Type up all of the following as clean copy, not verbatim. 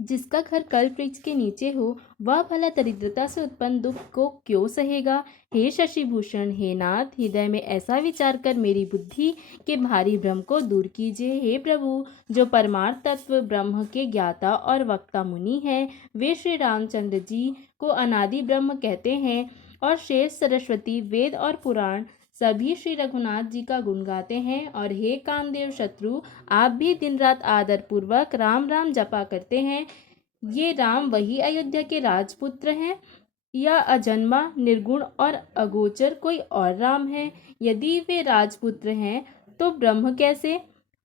जिसका घर कल्प वृक्ष के नीचे हो, वह भला दरिद्रता से उत्पन्न दुख को क्यों सहेगा। हे शशिभूषण, हे नाथ, हृदय में ऐसा विचार कर मेरी बुद्धि के भारी भ्रम को दूर कीजिए। हे प्रभु, जो परमार्थ तत्व ब्रह्म के ज्ञाता और वक्ता मुनि हैं, वे श्री रामचंद्र जी को अनादि ब्रह्म कहते हैं, और शेष सरस्वती, वेद और पुराण सभी श्री रघुनाथ जी का गुण गाते हैं। और हे कामदेव शत्रु, आप भी दिन रात आदर पूर्वक राम राम जपा करते हैं। ये राम वही अयोध्या के राजपुत्र हैं या अजन्मा, निर्गुण और अगोचर कोई और राम है। यदि वे राजपुत्र हैं तो ब्रह्म कैसे,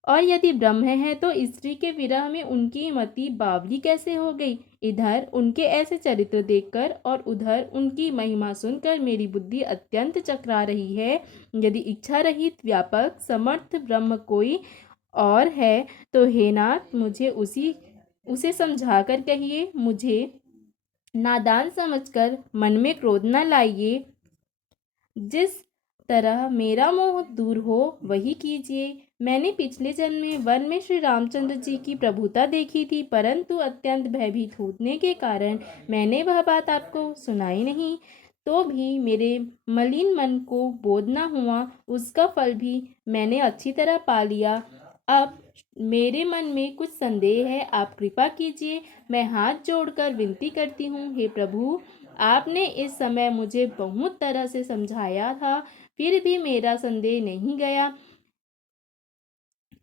और यदि ब्रह्म हैं तो स्त्री के विरह में उनकी मति बावली कैसे हो गई। इधर उनके ऐसे चरित्र देखकर और उधर उनकी महिमा सुनकर मेरी बुद्धि अत्यंत चकरा रही है। यदि इच्छा रहित व्यापक समर्थ ब्रह्म कोई और है तो हे नाथ, मुझे उसे समझाकर कहिए। मुझे नादान समझकर मन में क्रोध न लाइए। जिस तरह मेरा मोह दूर हो वही कीजिए। मैंने पिछले जन्म में वन में श्री रामचंद्र जी की प्रभुता देखी थी, परंतु अत्यंत भयभीत होने के कारण मैंने वह बात आपको सुनाई नहीं। तो भी मेरे मलिन मन को बोध न हुआ, उसका फल भी मैंने अच्छी तरह पा लिया। अब मेरे मन में कुछ संदेह है, आप कृपा कीजिए। मैं हाथ जोड़कर विनती करती हूँ, हे प्रभु, आपने इस समय मुझे बहुत तरह से समझाया था, फिर भी मेरा संदेह नहीं गया।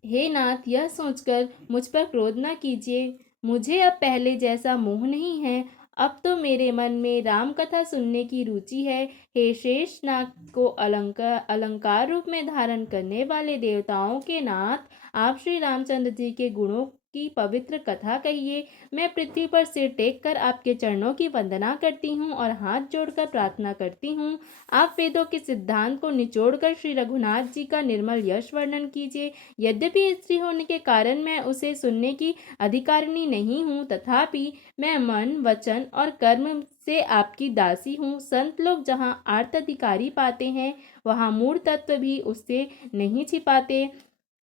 हे नाथ, यह सोचकर मुझ पर क्रोध न कीजिए। मुझे अब पहले जैसा मोह नहीं है। अब तो मेरे मन में राम कथा सुनने की रुचि है। हे शेषनाग को अलंकार रूप में धारण करने वाले देवताओं के नाथ, आप श्री रामचंद्र जी के गुणों की पवित्र कथा कहिए। मैं पृथ्वी पर सिर टेक कर आपके चरणों की वंदना करती हूँ और हाथ जोड़कर प्रार्थना करती हूँ। आप वेदों के सिद्धांत को निचोड़कर श्री रघुनाथ जी का निर्मल यश वर्णन कीजिए। यद्यपि स्त्री होने के कारण मैं उसे सुनने की अधिकारिणी नहीं हूँ, तथापि मैं मन, वचन और कर्म से आपकी दासी हूँ। संत लोग जहाँ आर्त अधिकारी पाते हैं, वहाँ मूढ़ तत्व भी उससे नहीं छिपाते।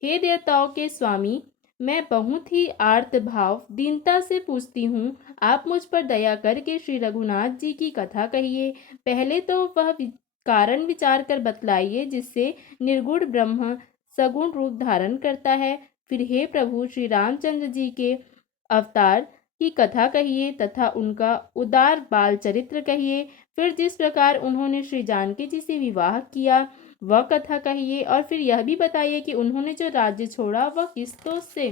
हे देवताओं के स्वामी, मैं बहुत ही आर्त भाव दीनता से पूछती हूँ, आप मुझ पर दया करके श्री रघुनाथ जी की कथा कहिए। पहले तो वह कारण विचार कर बतलाइए जिससे निर्गुण ब्रह्म सगुण रूप धारण करता है। फिर हे प्रभु, श्री रामचंद्र जी के अवतार की कथा कहिए तथा उनका उदार बाल चरित्र कहिए। फिर जिस प्रकार उन्होंने श्री जानकी जी से विवाह किया वह कथा कहिए, और फिर यह भी बताइए कि उन्होंने जो राज्य छोड़ा वह किस दोष से।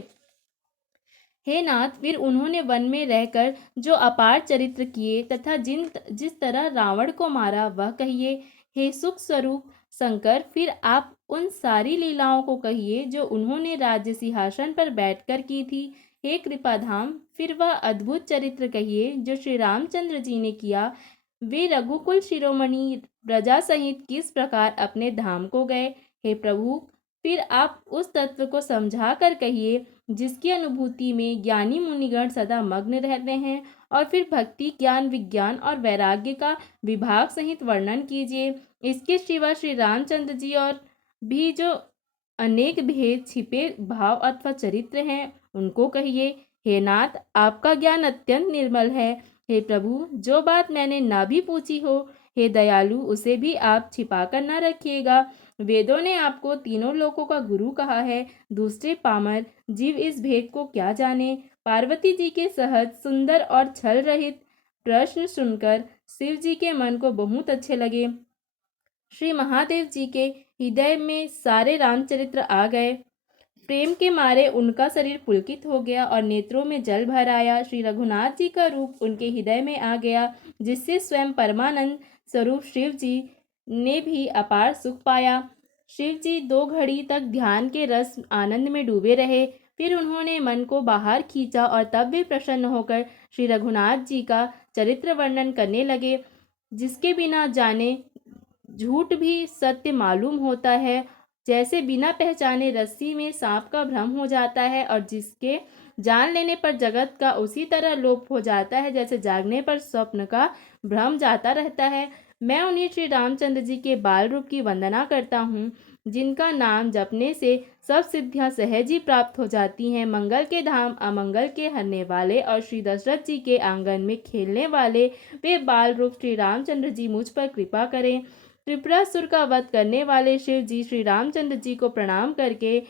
हे नाथ, फिर उन्होंने वन में रहकर जो अपार चरित्र किए तथा जिस तरह रावण को मारा वह कहिए। हे सुख स्वरूप शंकर, फिर आप उन सारी लीलाओं को कहिए जो उन्होंने राज्य सिंहासन पर बैठकर की थी। हे कृपाधाम, फिर वह अद्भुत चरित्र कहिए जो श्री रामचंद्र जी ने किया। वे रघुकुल शिरोमणि प्रजा सहित किस प्रकार अपने धाम को गए। हे प्रभु, फिर आप उस तत्व को समझा कर कहिए जिसकी अनुभूति में ज्ञानी मुनिगण सदा मग्न रहते हैं, और फिर भक्ति, ज्ञान, विज्ञान और वैराग्य का विभाग सहित वर्णन कीजिए। इसके सिवा श्री रामचंद्र जी और भी जो अनेक भेद छिपे भाव अथवा चरित्र हैं उनको कहिए। हे नाथ, आपका ज्ञान अत्यंत निर्मल है। हे प्रभु, जो बात मैंने ना भी पूछी हो, हे दयालु, उसे भी आप छिपा कर न रखिएगा। वेदों ने आपको तीनों लोकों का गुरु कहा है, दूसरे पामर जीव इस भेद को क्या जाने। पार्वती जी के सहज, सुंदर और छल रहित प्रश्न सुनकर शिव जी के मन को बहुत अच्छे लगे। श्री महादेव जी के हृदय में सारे रामचरित्र आ गए। प्रेम के मारे उनका शरीर पुलकित हो गया और नेत्रों में जल भर आया। श्री रघुनाथ जी का रूप उनके हृदय में आ गया, जिससे स्वयं परमानंद स्वरूप शिव जी ने भी अपार सुख पाया। शिव जी 2 घड़ी तक ध्यान के रस आनंद में डूबे रहे। फिर उन्होंने मन को बाहर खींचा और तब भी प्रसन्न होकर श्री रघुनाथ जी का चरित्र वर्णन करने लगे, जिसके बिना जाने झूठ भी सत्य मालूम होता है। जैसे बिना पहचाने रस्सी में सांप का भ्रम हो जाता है, और जिसके जान लेने पर जगत का उसी तरह लोप हो जाता है जैसे जागने पर स्वप्न का भ्रम जाता रहता है। मैं उन्हीं श्री रामचंद्र जी के बाल रूप की वंदना करता हूँ जिनका नाम जपने से सब सिद्धियां सहज ही प्राप्त हो जाती हैं। मंगल के धाम अमंगल के हरने वाले और श्री दशरथ जी के आंगन में खेलने वाले वे बाल रूप श्री रामचंद्र जी मुझ पर कृपा करें। त्रिपुरासुर का वध करने वाले शिव जी श्री रामचंद्र जी को प्रणाम करके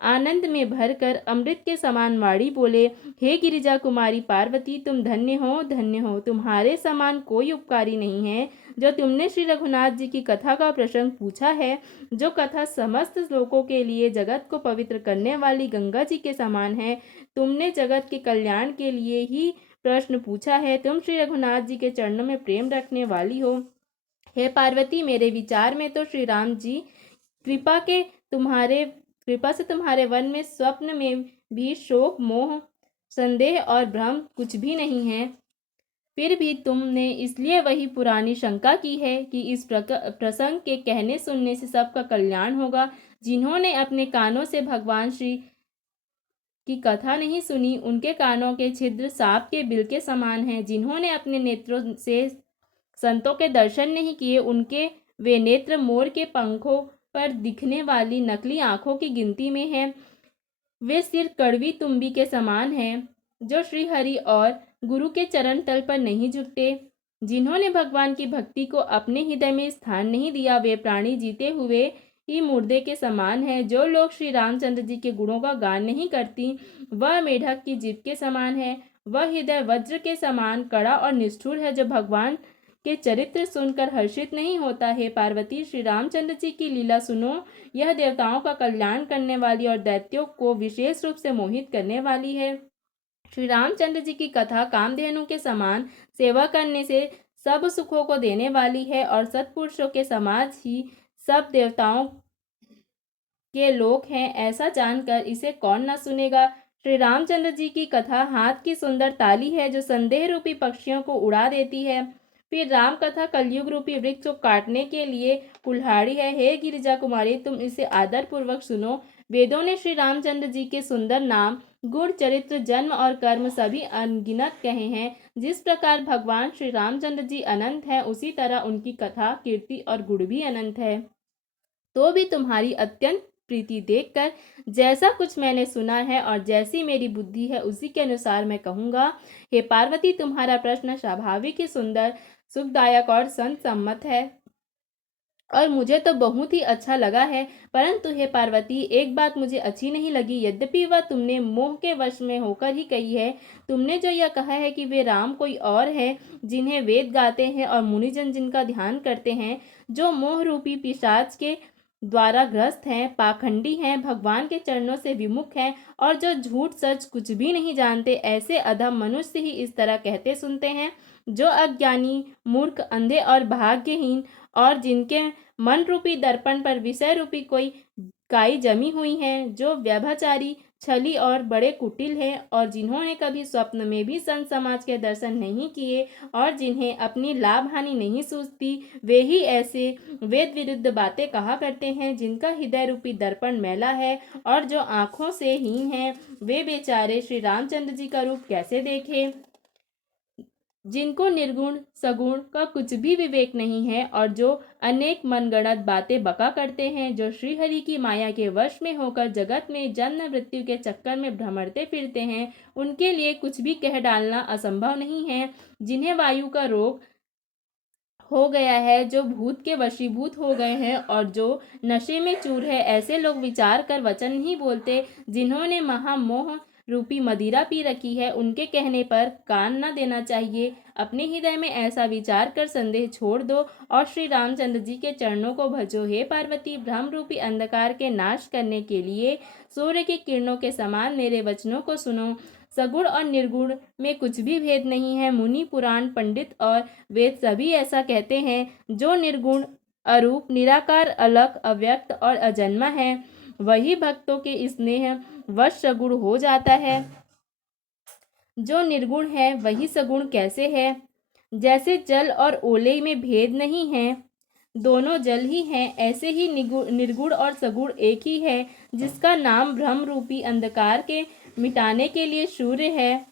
आनंद में भरकर अमृत के समान वाणी बोले, हे गिरिजा कुमारी पार्वती, तुम धन्य हो, धन्य हो। तुम्हारे समान कोई उपकारी नहीं है। जो तुमने श्री रघुनाथ जी की कथा का प्रसंग पूछा है, जो कथा समस्त लोगों के लिए जगत को पवित्र करने वाली गंगा जी के समान है, तुमने जगत के कल्याण के लिए ही प्रश्न पूछा है। तुम श्री रघुनाथ जी के चरणों में प्रेम रखने वाली हो। हे पार्वती, मेरे विचार में तो श्री राम जी कृपा से तुम्हारे वन में स्वप्न में भी शोक, मोह, संदेह और भ्रम कुछ भी नहीं है। फिर भी तुमने इसलिए वही पुरानी शंका की है कि इस प्रसंग के कहने सुनने से सबका कल्याण होगा। जिन्होंने अपने कानों से भगवान श्री की कथा नहीं सुनी, उनके कानों के छिद्र सांप के बिल के समान हैं। जिन्होंने अपने नेत्रों से संतों के दर्शन नहीं किए, उनके वे नेत्र मोर के पंखों पर दिखने वाली नकली आंखों की गिनती में हैं। वे सिर कड़वी तुम्बी के समान हैं, जो श्री हरि और गुरु के चरण तल पर नहीं झुकते। जिन्होंने भगवान की भक्ति को अपने हृदय में स्थान नहीं दिया, वे प्राणी जीते हुए ही मुर्दे के समान है। जो लोग श्री रामचंद्र जी के गुणों का गान नहीं करती, वह मेढक की जीभ के समान है। वह हृदय वज्र के समान कड़ा और निष्ठुर है, जो भगवान के चरित्र सुनकर हर्षित नहीं होता है। पार्वती, श्री रामचंद्र जी की लीला सुनो। यह देवताओं का कल्याण करने वाली और दैत्यों को विशेष रूप से मोहित करने वाली है। श्री रामचंद्र जी की कथा कामधेनु के समान सेवा करने से सब सुखों को देने वाली है और सत्पुरुषों के समाज ही सब देवताओं के लोक हैं। ऐसा जानकर इसे कौन न सुनेगा। श्री रामचंद्र जी की कथा हाथ की सुंदर ताली है, जो संदेह रूपी पक्षियों को उड़ा देती है। फिर राम कथा कलयुग रूपी वृक्ष को काटने के लिए कुल्हाड़ी है। हे गिरिजा कुमारी, तुम इसे आदर पूर्वक सुनो। वेदों ने श्री रामचंद्र जी के सुंदर नाम, गुण, चरित्र, जन्म और कर्म सभी अनगिनत कहे हैं। जिस प्रकार भगवान श्री रामचंद्र जी अनंत है, उसी तरह उनकी कथा, कीर्ति और गुण भी अनंत है। तो भी तुम्हारी अत्यंत प्रीति देखकर जैसा कुछ मैंने सुना है और जैसी मेरी बुद्धि है, उसी के अनुसार मैं कहूँगा। हे पार्वती, तुम्हारा प्रश्न स्वाभाविक ही सुंदर, सुखदायक और संत सम्मत है और मुझे तो बहुत ही अच्छा लगा है। परंतु हे पार्वती, एक बात मुझे अच्छी नहीं लगी, यद्यपि वह तुमने मोह के वश में होकर ही कही है। तुमने जो यह कहा है कि वे राम कोई और है, जिन्हें वेद गाते हैं और मुनिजन जिनका ध्यान करते हैं, जो मोह रूपी पिशाच के द्वारा ग्रस्त हैं, पाखंडी हैं, भगवान के चरणों से विमुख हैं और जो झूठ सच कुछ भी नहीं जानते, ऐसे अधम मनुष्य ही इस तरह कहते सुनते हैं। जो अज्ञानी, मूर्ख, अंधे और भाग्यहीन और जिनके मन रूपी दर्पण पर विषय रूपी कोई काई जमी हुई है, जो व्यभिचारी, छली और बड़े कुटिल हैं और जिन्होंने कभी स्वप्न में भी संत समाज के दर्शन नहीं किए और जिन्हें अपनी लाभ हानि नहीं सूझती, वे ही ऐसे वेद विरुद्ध बातें कहा करते हैं। जिनका हृदय रूपी दर्पण मैला है और जो आंखों से हीन है, वे बेचारे श्री रामचंद्र जी का रूप कैसे देखें। जिनको निर्गुण सगुण का कुछ भी विवेक नहीं है और जो अनेक मनगढ़ंत बातें बका करते हैं, जो श्रीहरि की माया के वश में होकर जगत में जन्म मृत्यु के चक्कर में भ्रमरते फिरते हैं, उनके लिए कुछ भी कह डालना असंभव नहीं है। जिन्हें वायु का रोग हो गया है, जो भूत के वशीभूत हो गए हैं और जो नशे में चूर है, ऐसे लोग विचार कर वचन नहीं बोलते। जिन्होंने महामोह रूपी मदिरा पी रखी है, उनके कहने पर कान न देना चाहिए। अपने हृदय में ऐसा विचार कर संदेह छोड़ दो और श्री रामचंद्र जी के चरणों को भजो। हे पार्वती, भ्रम रूपी अंधकार के नाश करने के लिए सूर्य की किरणों के समान मेरे वचनों को सुनो। सगुण और निर्गुण में कुछ भी भेद नहीं है। मुनि, पुराण, पंडित और वेद सभी ऐसा कहते हैं। जो निर्गुण, अरूप, निराकार, अलग, अव्यक्त और अजन्मा है, वही भक्तों के स्नेह वश सगुण हो जाता है। जो निर्गुण है, वही सगुण कैसे है? जैसे जल और ओले में भेद नहीं है, दोनों जल ही हैं, ऐसे ही निर्गुण और सगुण एक ही है, जिसका नाम भ्रम रूपी अंधकार के मिटाने के लिए सूर्य है।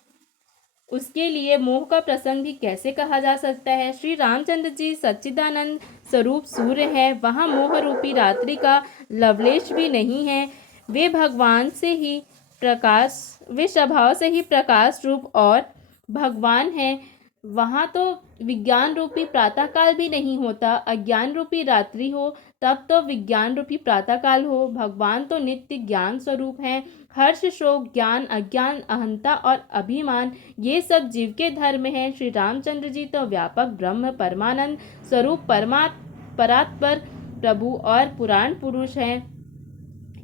उसके लिए मोह का प्रसंग भी कैसे कहा जा सकता है। श्री रामचंद्र जी सच्चिदानंद स्वरूप सूर्य है, वहाँ मोह रूपी रात्रि का लवलेश भी नहीं है। वे भगवान से ही प्रकाश वे स्वभाव से ही प्रकाश रूप और भगवान है। वहाँ तो विज्ञान रूपी प्रातःकाल भी नहीं होता। अज्ञान रूपी रात्रि हो तब तो विज्ञान रूपी प्रातःकाल हो। भगवान तो नित्य ज्ञान स्वरूप हैं। हर्ष, शोक, ज्ञान, अज्ञान, अहंता और अभिमान ये सब जीव के धर्म हैं। श्री रामचंद्र जी तो व्यापक ब्रह्म परमानंद स्वरूप परात्पर प्रभु और पुराण पुरुष हैं।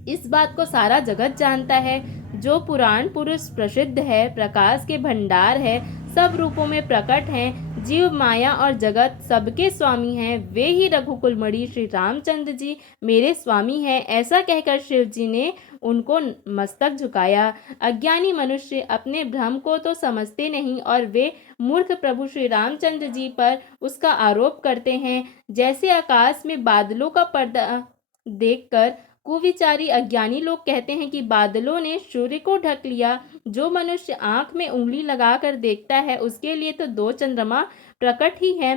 इस बात को सारा जगत जानता है। जो पुराण पुरुष प्रसिद्ध है, प्रकाश के भंडार है, सब रूपों में प्रकट हैं, जीव, माया और जगत सबके स्वामी हैं, वे ही रघुकुल मणि श्री रामचंद्र जी मेरे स्वामी हैं। ऐसा कहकर शिव जी ने उनको मस्तक झुकाया। अज्ञानी मनुष्य अपने भ्रम को तो समझते नहीं और वे मूर्ख प्रभु श्री रामचंद्र जी पर उसका आरोप करते हैं। जैसे आकाश में बादलों का पर्दा देखकर कुविचारी अज्ञानी लोग कहते हैं कि बादलों ने सूर्य को ढक लिया। जो मनुष्य आंख में उंगली लगाकर देखता है उसके लिए तो दो चंद्रमा प्रकट ही हैं।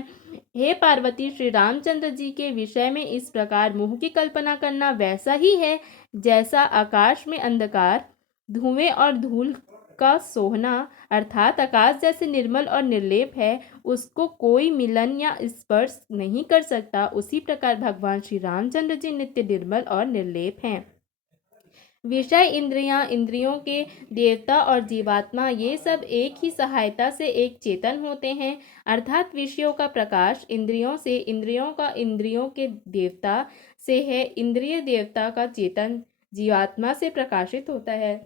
हे पार्वती, श्री रामचंद्र जी के विषय में इस प्रकार मोह की कल्पना करना वैसा ही है जैसा आकाश में अंधकार, धुएं और धूल का सोहना, अर्थात आकाश जैसे निर्मल और निर्लेप है, उसको कोई मिलन या स्पर्श नहीं कर सकता। उसी प्रकार भगवान श्री रामचंद्र जी नित्य निर्मल और निर्लेप हैं। विषय, इंद्रियां, इंद्रियों के देवता और जीवात्मा ये सब एक ही सहायता से एक चेतन होते हैं। अर्थात विषयों का प्रकाश इंद्रियों से, इंद्रियों का इंद्रियों के देवता से है, इंद्रिय देवता का चेतन जीवात्मा से प्रकाशित होता है।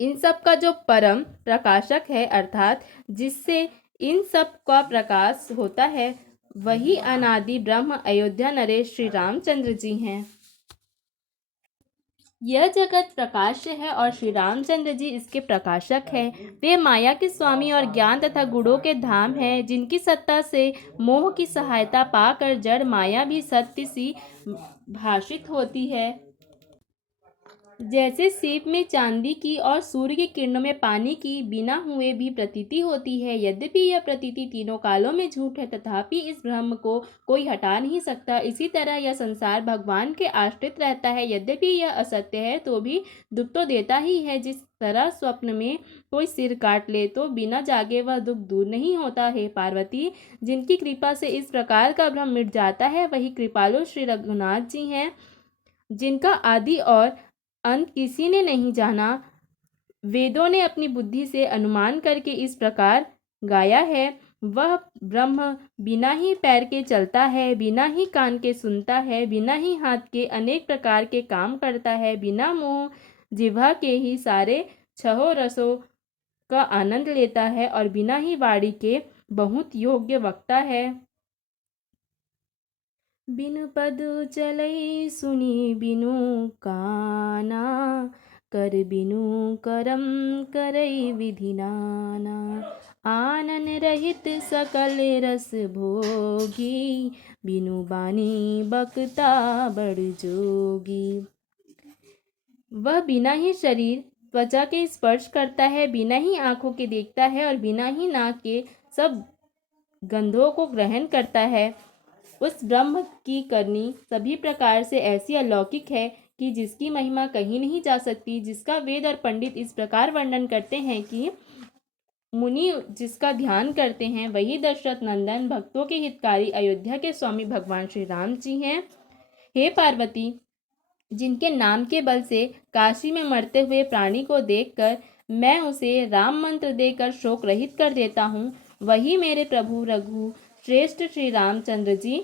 इन सब का जो परम प्रकाशक है, अर्थात जिससे इन सब का प्रकाश होता है, वही अनादि ब्रह्म अयोध्या नरेश श्री रामचंद्र जी हैं। यह जगत प्रकाश्य है और श्री रामचंद्र जी इसके प्रकाशक हैं। वे माया के स्वामी और ज्ञान तथा गुणों के धाम हैं, जिनकी सत्ता से मोह की सहायता पाकर जड़ माया भी सत्य सी भाषित होती है। जैसे सीप में चांदी की और सूर्य की किरणों में पानी की बिना हुए भी प्रतीति होती है। यद्यपि यह प्रतीति तीनों कालों में झूठ है, तथापि इस भ्रम को कोई हटा नहीं सकता। इसी तरह यह संसार भगवान के आश्रित रहता है। यद्यपि यह असत्य है तो भी दुख तो देता ही है। जिस तरह स्वप्न में कोई सिर काट ले तो बिना जागे वह दुख दूर नहीं होता है। पार्वती, जिनकी कृपा से इस प्रकार का भ्रम मिट जाता है, वही कृपालु श्री रघुनाथ जी हैं, जिनका आदि और अंत किसी ने नहीं जाना। वेदों ने अपनी बुद्धि से अनुमान करके इस प्रकार गाया है। वह ब्रह्म बिना ही पैर के चलता है, बिना ही कान के सुनता है, बिना ही हाथ के अनेक प्रकार के काम करता है, बिना मुंह जिह्वा के ही सारे छहों रसों का आनंद लेता है और बिना ही वाणी के बहुत योग्य वक्ता है। बिनु पदु चलै सुनी बिनु काना, कर बिनु करम करई विधि नाना। आनन रहित सकल रस भोगी, बिनु बानी बकता बड़ जोगी। वह बिना ही शरीर त्वचा के स्पर्श करता है, बिना ही आंखों के देखता है और बिना ही नाक के सब गंधों को ग्रहण करता है। उस ब्रह्म की करनी सभी प्रकार से ऐसी अलौकिक है कि जिसकी महिमा कहीं नहीं जा सकती, जिसका वेद और पंडित इस प्रकार वर्णन करते हैं कि मुनि जिसका ध्यान करते हैं वही दशरथ नंदन भक्तों के हितकारी अयोध्या के स्वामी भगवान श्री राम जी हैं। हे पार्वती, जिनके नाम के बल से काशी में मरते हुए प्राणी को देखकर मैं उसे राम मंत्र देकर शोक रहित कर देता हूँ, वही मेरे प्रभु रघु श्रेष्ठ श्री रामचंद्र जी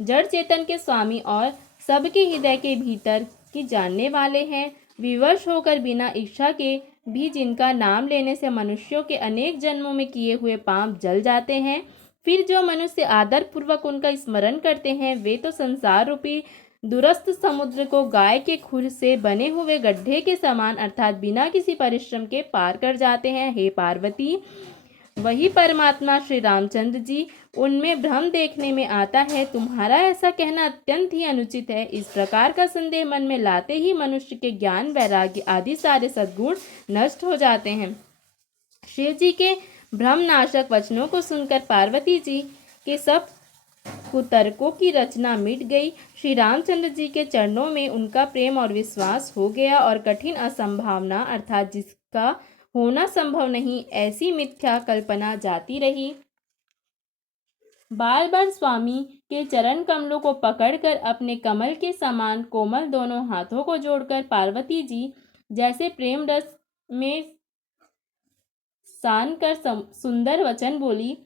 जड़ चेतन के स्वामी और सबके हृदय के भीतर की जानने वाले हैं। विवश होकर बिना इच्छा के भी जिनका नाम लेने से मनुष्यों के अनेक जन्मों में किए हुए पाप जल जाते हैं, फिर जो मनुष्य आदर पूर्वक उनका स्मरण करते हैं, वे तो संसार रूपी दूरस्थ समुद्र को गाय के खुर से बने हुए गड्ढे के समान अर्थात बिना किसी परिश्रम के पार कर जाते हैं। हे पार्वती, वही परमात्मा श्री रामचंद्र जी, उनमें भ्रम देखने में आता है। तुम्हारा ऐसा कहना अत्यंत ही अनुचित है। इस प्रकार का संदेह मन में लाते ही मनुष्य के ज्ञान, वैराग्य आदि सारे सद्गुण नष्ट हो जाते हैं। शिव जी के भ्रमनाशक वचनों को सुनकर पार्वती जी के सब कुतर्कों की रचना मिट गई। श्री रामचंद्र जी के चरणों में उनका प्रेम और विश्वास हो गया और कठिन असंभावना अर्थात जिसका होना संभव नहीं ऐसी मिथ्या कल्पना जाती रही। बार बार स्वामी के चरण कमलों को पकड़कर अपने कमल के समान कोमल दोनों हाथों को जोड़कर पार्वती जी जैसे प्रेम रस में सान कर सुंदर वचन बोली।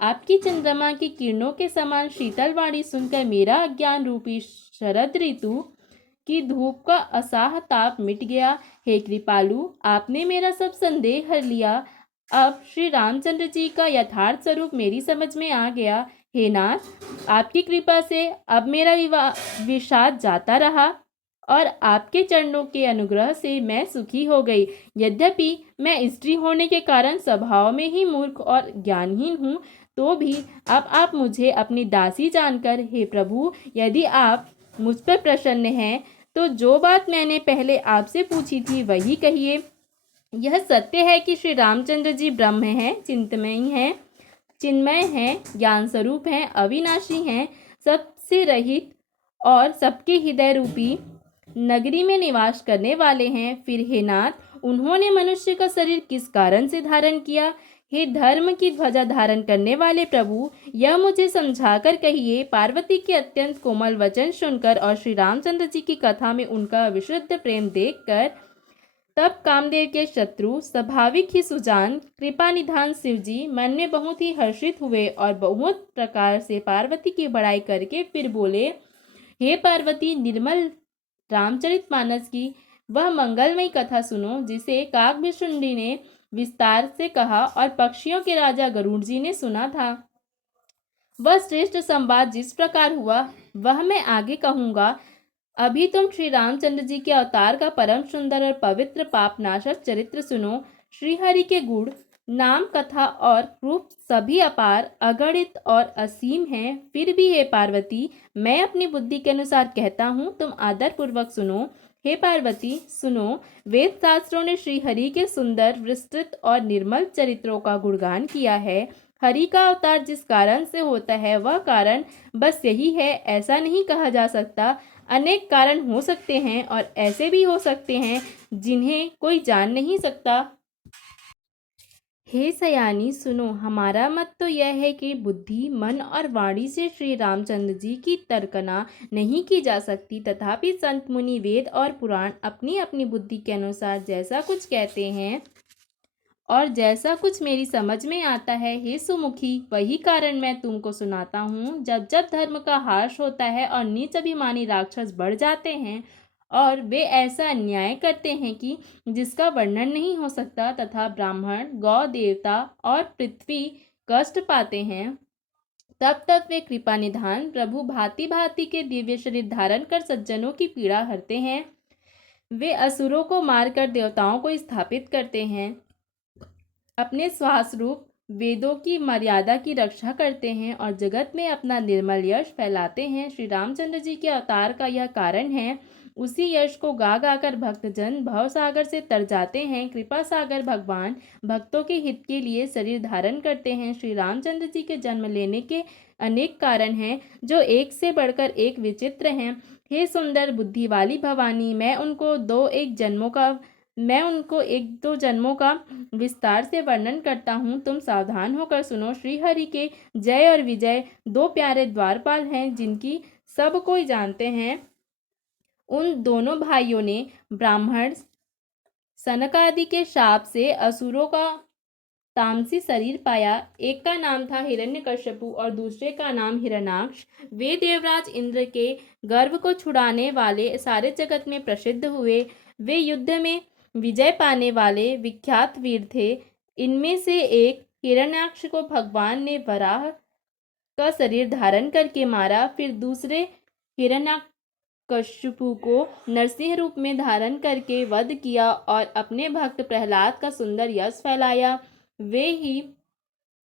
आपकी चंद्रमा की किरणों के समान शीतल वाणी सुनकर मेरा अज्ञान रूपी शरद ऋतु की धूप का असाह ताप मिट गया। हे कृपालु, आपने मेरा सब संदेह हर लिया। अब श्री रामचंद्र जी का यथार्थ स्वरूप मेरी समझ में आ गया। हे नाथ, आपकी कृपा से अब मेरा विषाद जाता रहा और आपके चरणों के अनुग्रह से मैं सुखी हो गई। यद्यपि मैं स्त्री होने के कारण स्वभाव में ही मूर्ख और ज्ञानहीन हूँ, तो भी अब आप मुझे अपनी दासी जानकर, हे प्रभु, यदि आप मुझ पर प्रसन्न हैं तो जो बात मैंने पहले आपसे पूछी थी वही कहिए। यह सत्य है कि श्री रामचंद्र जी ब्रह्म हैं, चिन्मय हैं, ज्ञान स्वरूप हैं, अविनाशी हैं, सबसे रहित और सबके हृदय रूपी नगरी में निवास करने वाले हैं। फिर हे नाथ, उन्होंने मनुष्य का शरीर किस कारण से धारण किया? हे धर्म की ध्वजा धारण करने वाले प्रभु, यह मुझे समझाकर कहिए। पार्वती के अत्यंत कोमल वचन सुनकर और श्री रामचंद्र जी की कथा में उनका विशुद्ध प्रेम देखकर तब कामदेव के शत्रु स्वाभाविक ही सुजान कृपा निधान शिव जी मन में बहुत ही हर्षित हुए और बहुत प्रकार से पार्वती की बड़ाई करके फिर बोले। हे पार्वती, निर्मल रामचरितमानस की वह मंगलमयी कथा सुनो जिसे काकभीषुंडी ने विस्तार से कहा और पक्षियों के राजा गरुड़ जी ने सुना था। वह श्रेष्ठ संवाद जिस प्रकार हुआ वह मैं आगे कहूँगा। अभी तुम श्री रामचंद्र जी के अवतार का परम सुंदर और पवित्र पापनाशक चरित्र सुनो। श्री हरि के गुण, नाम, कथा और रूप सभी अपार, अगणित और असीम हैं। फिर भी हे पार्वती, मैं अपनी बुद्धि के अनुसार कहता हूँ, तुम आदर पूर्वक सुनो। हे पार्वती सुनो, वेद शास्त्रों ने श्री हरि के सुंदर, विस्तृत और निर्मल चरित्रों का गुणगान किया है। हरि का अवतार जिस कारण से होता है वह कारण बस यही है, ऐसा नहीं कहा जा सकता। अनेक कारण हो सकते हैं और ऐसे भी हो सकते हैं जिन्हें कोई जान नहीं सकता। हे सयानी सुनो, हमारा मत तो यह है कि बुद्धि, मन और वाणी से श्री रामचंद्र जी की तर्कना नहीं की जा सकती। तथापि संत मुनि, वेद और पुराण अपनी अपनी बुद्धि के अनुसार जैसा कुछ कहते हैं और जैसा कुछ मेरी समझ में आता है, हे सुमुखी, वही कारण मैं तुमको सुनाता हूँ। जब जब धर्म का ह्रास होता है और नीच अभिमानी राक्षस बढ़ जाते हैं और वे ऐसा अन्याय करते हैं कि जिसका वर्णन नहीं हो सकता, तथा ब्राह्मण, गौ, देवता और पृथ्वी कष्ट पाते हैं, तब तब वे कृपा निधान प्रभु भांति भांति के दिव्य शरीर धारण कर सज्जनों की पीड़ा हरते हैं। वे असुरों को मारकर देवताओं को स्थापित करते हैं, अपने श्वास रूप वेदों की मर्यादा की रक्षा करते हैं और जगत में अपना निर्मल यश फैलाते हैं। श्री रामचंद्र जी के अवतार का यह कारण है। उसी यश को गा गाकर भक्तजन भव सागर से तर जाते हैं। कृपा सागर भगवान भक्तों के हित के लिए शरीर धारण करते हैं। श्री रामचंद्र जी के जन्म लेने के अनेक कारण हैं जो एक से बढ़कर एक विचित्र हैं। हे सुंदर बुद्धि वाली भवानी, मैं उनको एक दो जन्मों का विस्तार से वर्णन करता हूँ, तुम सावधान होकर सुनो। श्री हरि के जय और विजय दो प्यारे द्वारपाल हैं जिनकी सब कोई जानते हैं। उन दोनों भाइयों ने ब्राह्मण सनकादि के शाप से असुरों का तामसी शरीर पाया। एक का नाम था हिरण्यकश्यपु और दूसरे का नाम हिरण्याक्ष। वे देवराज इंद्र के गर्व को छुड़ाने वाले सारे जगत में प्रसिद्ध हुए। वे युद्ध में विजय पाने वाले विख्यात वीर थे। इनमें से एक हिरण्याक्ष को भगवान ने वराह का शरीर धारण करके मारा। फिर दूसरे हिरण्यकश्यपु को नरसिंह रूप में धारण करके वध किया और अपने भक्त प्रहलाद का सुंदर यश फैलाया। वे ही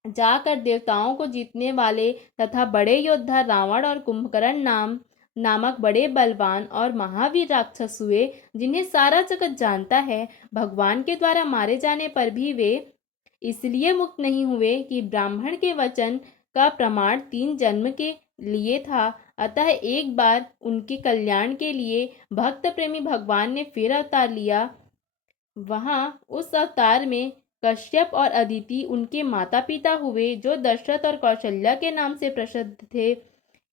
जाकर देवताओं को जीतने वाले तथा बड़े योद्धा रावण और कुंभकर्ण नामक बड़े बलवान और महावीर राक्षस हुए, जिन्हें सारा जगत जानता है। भगवान के द्वारा मारे जाने पर भी वे इसलिए मुक्त नहीं हुए कि ब्राह्मण के वचन का प्रमाण 3 जन्म के लिए था। अतः एक बार उनके कल्याण के लिए भक्त प्रेमी भगवान ने फिर अवतार लिया। वहां उस अवतार में कश्यप और अदिति उनके माता पिता हुए, जो दशरथ और कौशल्या के नाम से प्रसिद्ध थे।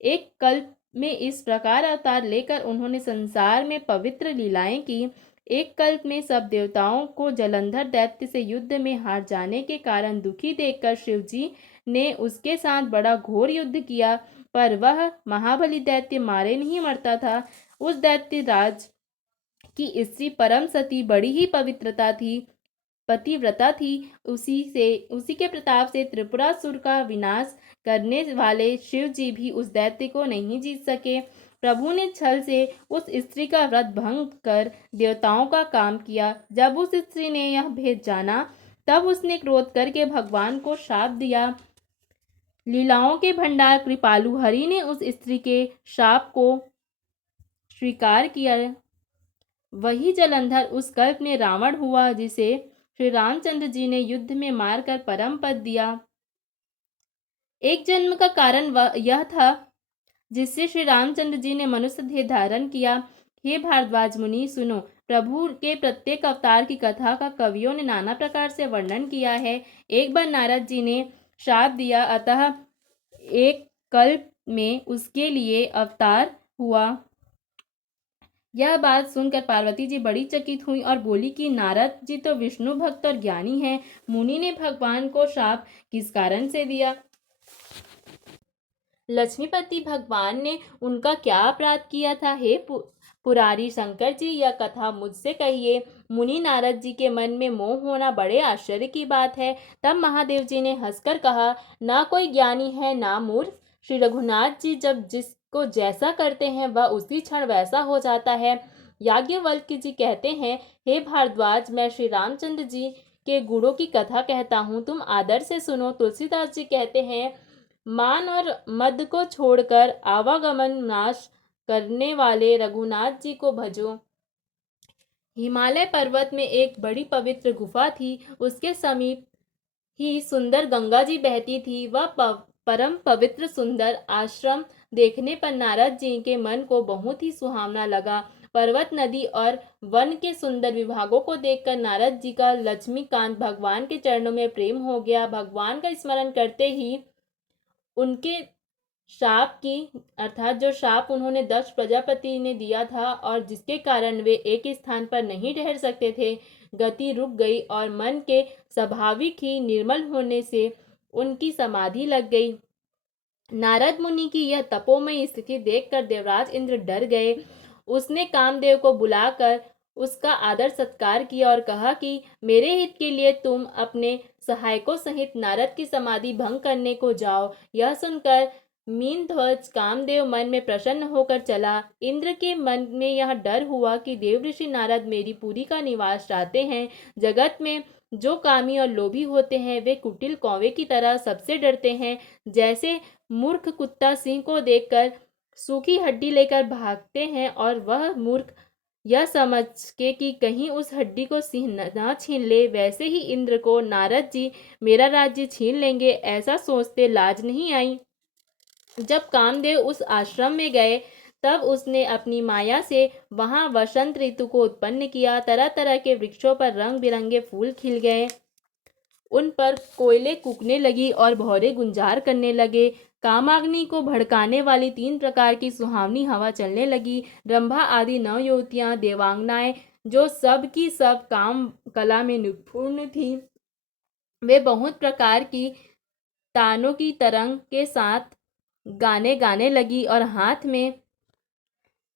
एक कल्प में इस प्रकार अवतार लेकर उन्होंने संसार में पवित्र लीलाएं की। एक कल्प में सब देवताओं को जलंधर दैत्य से युद्ध में हार जाने के कारण दुखी देखकर शिव जी ने उसके साथ बड़ा घोर युद्ध किया, पर वह महाबली दैत्य मारे नहीं मरता था। उस दैत्य राज की स्त्री परम सती बड़ी ही पतिव्रता थी। उसी के प्रताप से त्रिपुरासुर का विनाश करने वाले शिव जी भी उस दैत्य को नहीं जीत सके। प्रभु ने छल से उस स्त्री का व्रत भंग कर देवताओं का काम किया। जब उस स्त्री ने यह भेद जाना, तब उसने क्रोध करके भगवान को शाप दिया। लीलाओं के भंडार कृपालु हरि ने उस स्त्री के शाप को स्वीकार किया। वही जलंधर उस कल्प में रावण हुआ, जिसे श्री रामचंद्र जी ने युद्ध में मारकर परम पद दिया। एक जन्म का कारण यह था जिससे श्री रामचंद्र जी ने मनुष्य देह धारण किया। हे भारद्वाज मुनि, सुनो। प्रभु के प्रत्येक अवतार की कथा का कवियों ने नाना प्रकार से वर्णन किया है। एक बार नारद जी ने शाप दिया, अतः एक कल्प में उसके लिए अवतार हुआ। यह बात सुनकर पार्वती जी बड़ी चकित हुई और बोली कि नारद जी तो विष्णु भक्त और ज्ञानी हैं। मुनि ने भगवान को शाप किस कारण से दिया? लक्ष्मीपति भगवान ने उनका क्या अपराध किया था? हे पुरारी शंकर जी, यह कथा मुझसे कहिए। मुनि नारद जी के मन में मोह होना बड़े आश्चर्य की बात है। तब महादेव जी ने हंसकर कहा, ना कोई ज्ञानी है ना मूर्ख। श्री रघुनाथ जी जब जिसको जैसा करते हैं वह उसी क्षण वैसा हो जाता है। याज्ञवल्क्य जी कहते हैं, हे भारद्वाज, मैं श्री रामचंद्र जी के गुणों की कथा कहता हूँ, तुम आदर से सुनो। तुलसीदास जी कहते हैं, मान और मद को छोड़कर आवागमन नाश करने वाले रघुनाथ जी को भजो। हिमालय पर्वत में एक बड़ी पवित्र गुफा थी। उसके समीप ही सुंदर गंगा जी बहती थी। वह परम पवित्र सुंदर आश्रम देखने पर नारद जी के मन को बहुत ही सुहावना लगा। पर्वत, नदी और वन के सुंदर विभागों को देखकर नारद जी का लक्ष्मीकांत भगवान के चरणों में प्रेम हो गया। भगवान का स्मरण करते ही उनके शाप की, अर्थात जो शाप उन्होंने दक्ष प्रजापति ने दिया था और जिसके कारण वे एक स्थान पर नहीं ठहर सकते थे, गति रुक गई और मन के स्वाभाविक ही निर्मल होने से उनकी समाधि लग गई। नारद मुनि की यह तपोमयी स्थिति देखकर देवराज इंद्र डर गए। उसने कामदेव को बुलाकर उसका आदर सत्कार किया और कहा कि मेरे हित के लिए तुम अपने सहायकों सहित नारद की समाधि भंग करने को जाओ। यह सुनकर मीन ध्वज कामदेव मन में प्रसन्न होकर चला। इंद्र के मन में यह डर हुआ कि देवऋषि नारद मेरी पुरी का निवास चाहते हैं। जगत में जो कामी और लोभी होते हैं वे कुटिल कौवे की तरह सबसे डरते हैं। जैसे मूर्ख कुत्ता सिंह को देखकर सूखी हड्डी लेकर भागते हैं और वह मूर्ख यह समझ के कि कहीं उस हड्डी को सिंह न छीन ले, वैसे ही इंद्र को नारद जी मेरा राज्य छीन लेंगे ऐसा सोचते लाज नहीं आई। जब कामदेव उस आश्रम में गए तब उसने अपनी माया से वहां वसंत ऋतु को उत्पन्न किया। तरह तरह के वृक्षों पर रंग बिरंगे फूल खिल गए, उन पर कोयले कूकने लगी और भौरे गुंजार करने लगे। कामाग्नि को भड़काने वाली 3 प्रकार की सुहावनी हवा चलने लगी। रंभा आदि 9 युवतियां देवांगनाएं, जो सब की सब काम कला में निपुण थी, वे बहुत प्रकार की तानों की तरंग के साथ गाने गाने लगी और हाथ में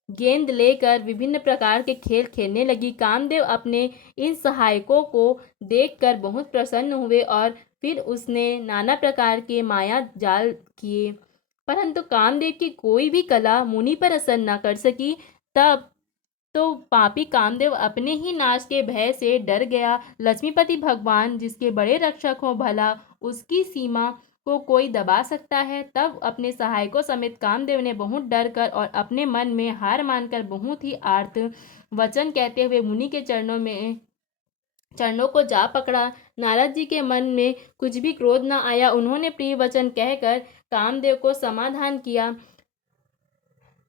गेंद लेकर विभिन्न प्रकार के खेल खेलने लगी। कामदेव अपने इन सहायकों को देखकर बहुत प्रसन्न हुए और फिर उसने नाना प्रकार के माया जाल किए, परंतु कामदेव की कोई भी कला मुनि पर असर न कर सकी। तब तो पापी कामदेव अपने ही नाश के भय से डर गया। लक्ष्मीपति भगवान जिसके बड़े रक्षक हो, भला उसकी सीमा को कोई दबा सकता है। तब अपने सहायकों समेत कामदेव ने बहुत डर कर और अपने मन में हार मानकर बहुत ही आर्त वचन कहते हुए मुनि के चरणों में चरणों को जा पकड़ा। नारद जी के मन में कुछ भी क्रोध न आया। उन्होंने प्रिय वचन कहकर कामदेव को समाधान किया।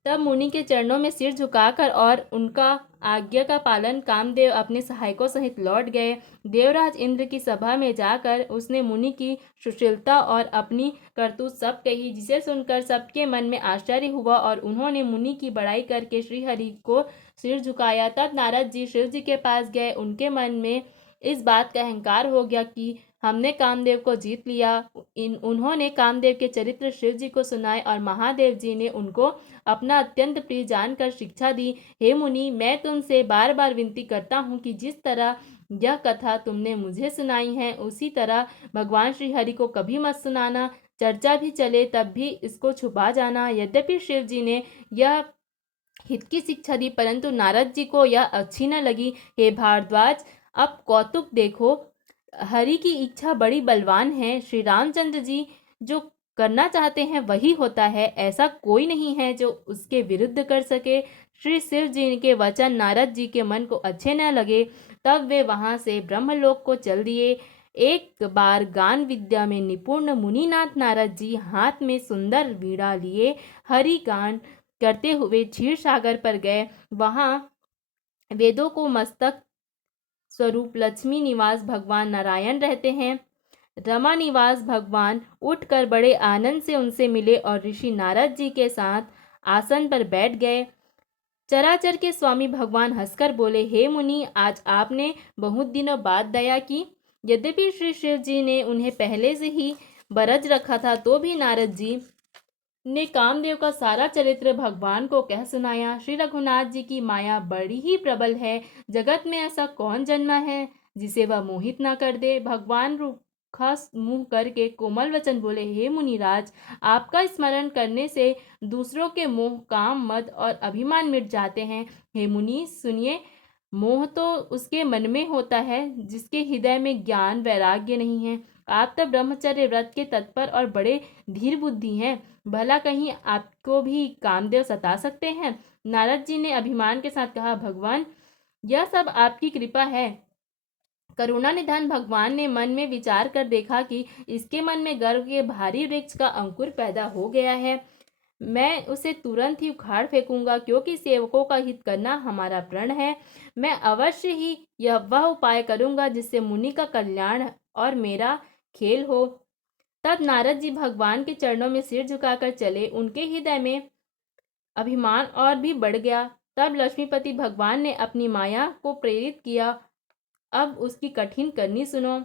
तब मुनि के चरणों में सिर झुकाकर और उनका आज्ञा का पालन कामदेव अपने सहायकों सहित लौट गए। देवराज इंद्र की सभा में जाकर उसने मुनि की सुशीलता और अपनी करतूत सब कही, जिसे सुनकर सबके मन में आश्चर्य हुआ और उन्होंने मुनि की बड़ाई करके श्रीहरि को सिर झुकाया। तब नारद जी शिव जी के पास गए। उनके मन में इस बात का अहंकार हो गया कि हमने कामदेव को जीत लिया। उन्होंने कामदेव के चरित्र शिव जी को सुनाए और महादेव जी ने उनको अपना अत्यंत प्रिय जानकर शिक्षा दी। हे मुनि, मैं तुमसे बार बार विनती करता हूँ कि जिस तरह यह कथा तुमने मुझे सुनाई है उसी तरह भगवान श्री हरि को कभी मत सुनाना। चर्चा भी चले तब भी इसको छुपा जाना। यद्यपि शिव जी ने यह हित की शिक्षा दी, परंतु नारद जी को यह अच्छी न लगी। हे भारद्वाज, अब कौतुक देखो, हरि की इच्छा बड़ी बलवान है। श्री रामचंद्र जी जो करना चाहते हैं वही होता है। ऐसा कोई नहीं है जो उसके विरुद्ध कर सके। श्री शिव जी के वचन नारद जी के मन को अच्छे न लगे। तब वे वहां से ब्रह्मलोक को चल दिए। एक बार गान विद्या में निपुण मुनिनाथ नारद जी हाथ में सुंदर वीणा लिए हरि गान करते हुए क्षीर सागर पर गए। वहां वेदों को मस्तक स्वरूप लक्ष्मी निवास भगवान नारायण रहते हैं। रमा निवास भगवान उठकर बड़े आनंद से उनसे मिले और ऋषि नारद जी के साथ आसन पर बैठ गए। चराचर के स्वामी भगवान हंसकर बोले, हे मुनि, आज आपने बहुत दिनों बाद दया की। यद्यपि श्री शिव जी ने उन्हें पहले से ही बरज रखा था, तो भी नारद जी ने कामदेव का सारा चरित्र भगवान को कह सुनाया। श्री रघुनाथ जी की माया बड़ी ही प्रबल है। जगत में ऐसा कौन जन्मा है जिसे वह मोहित ना कर दे। भगवान रूखा मुंह करके कोमल वचन बोले, हे मुनिराज, आपका स्मरण करने से दूसरों के मोह, काम, मद और अभिमान मिट जाते हैं। हे मुनि सुनिए, मोह तो उसके मन में होता है जिसके हृदय में ज्ञान वैराग्य नहीं है। आप तो ब्रह्मचर्य व्रत के तत्पर और बड़े धीर बुद्धि हैं। भला कहीं आपको भी कामदेव सता सकते हैं? नारद जी ने अभिमान के साथ कहा, भगवान, यह सब आपकी कृपा है। करुणा निधान भगवान ने मन में विचार कर देखा कि इसके मन में गर्व के भारी वृक्ष का अंकुर पैदा हो गया है। मैं उसे तुरंत ही उखाड़ फेंकूंगा, क्योंकि सेवकों का हित करना हमारा प्रण है। मैं अवश्य ही यह वह उपाय करूंगा जिससे मुनि का कल्याण और मेरा खेल हो। तब नारद जी भगवान के चरणों में सिर झुकाकर चले। उनके हृदय में अभिमान और भी बढ़ गया। तब लक्ष्मीपति भगवान ने अपनी माया को प्रेरित किया। अब उसकी कठिन करनी सुनो।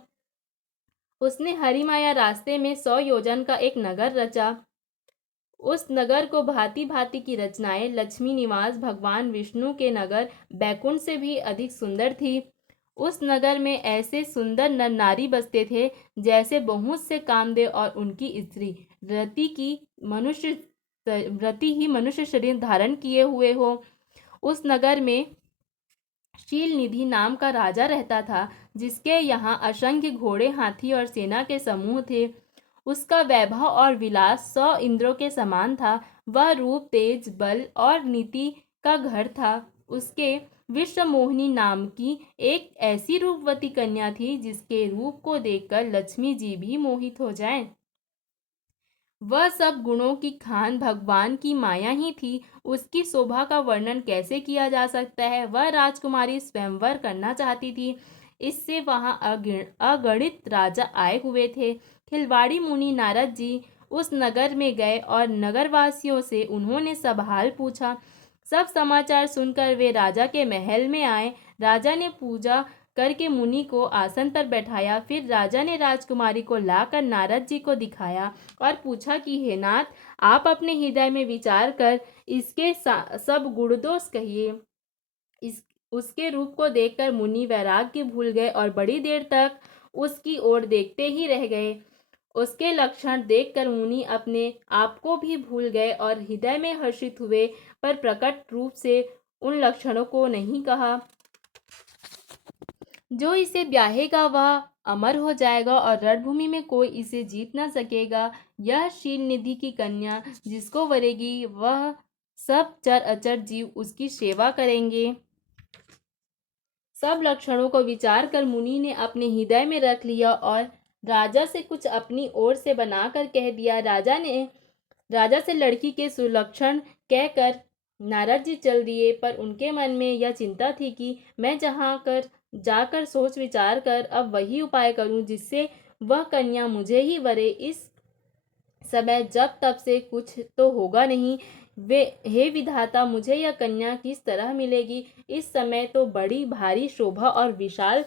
उसने हरि माया रास्ते में 100 योजन का एक नगर रचा। उस नगर को भांति भांति की रचनाएं लक्ष्मी निवास भगवान विष्णु के नगर बैकुंठ से भी अधिक सुंदर थी। उस नगर में ऐसे सुंदर नर नारी बसते थे जैसे बहुत से कामदेव और उनकी स्त्री रति ही मनुष्य शरीर धारण किए हुए हो। उस नगर में शील निधि नाम का राजा रहता था, जिसके यहाँ असंख्य घोड़े, हाथी और सेना के समूह थे। उसका वैभव और विलास 100 इंद्रों के समान था। वह रूप, तेज, बल और नीति का घर था। उसके विश्व मोहिनी नाम की एक ऐसी रूपवती कन्या थी जिसके रूप को देखकर लक्ष्मी जी भी मोहित हो जाएं। वह सब गुणों की खान भगवान की माया ही थी। उसकी शोभा का वर्णन कैसे किया जा सकता है। वह राजकुमारी स्वयंवर करना चाहती थी। इससे वहां अगणित राजा आए हुए थे। खिलवाड़ी मुनि नारद जी उस नगर में गए और नगरवासियों से उन्होंने सब हाल पूछा। सब समाचार सुनकर वे राजा के महल में आए। राजा ने पूजा करके मुनि को आसन पर बैठाया। फिर राजा ने राजकुमारी को लाकर नारद जी को दिखाया और पूछा कि हे नाथ, आप अपने हृदय में विचार कर इसके सब गुण दोष कहिए। इस उसके रूप को देखकर मुनि वैराग्य भूल गए और बड़ी देर तक उसकी ओर देखते ही रह गए। उसके लक्षण देखकर मुनि अपने आप को भी भूल गए और हृदय में हर्षित हुए, पर प्रकट रूप से उन लक्षणों को नहीं कहा। जो इसे ब्याहेगा वह अमर हो जाएगा और रणभूमि में कोई इसे जीत न सकेगा। यह शील निधि की कन्या जिसको वरेगी वह सब चर अचर जीव उसकी सेवा करेंगे। सब लक्षणों को विचार कर मुनि ने अपने हृदय में रख लिया और राजा से कुछ अपनी ओर से बनाकर कह दिया। राजा से लड़की के सुलक्षण कहकर नारद जी चल दिए, पर उनके मन में यह चिंता थी कि मैं जाकर सोच विचार कर अब वही उपाय करूं जिससे वह कन्या मुझे ही वरे। इस समय जब तब से कुछ तो होगा नहीं। वे हे विधाता, मुझे यह कन्या किस तरह मिलेगी? इस समय तो बड़ी भारी शोभा और विशाल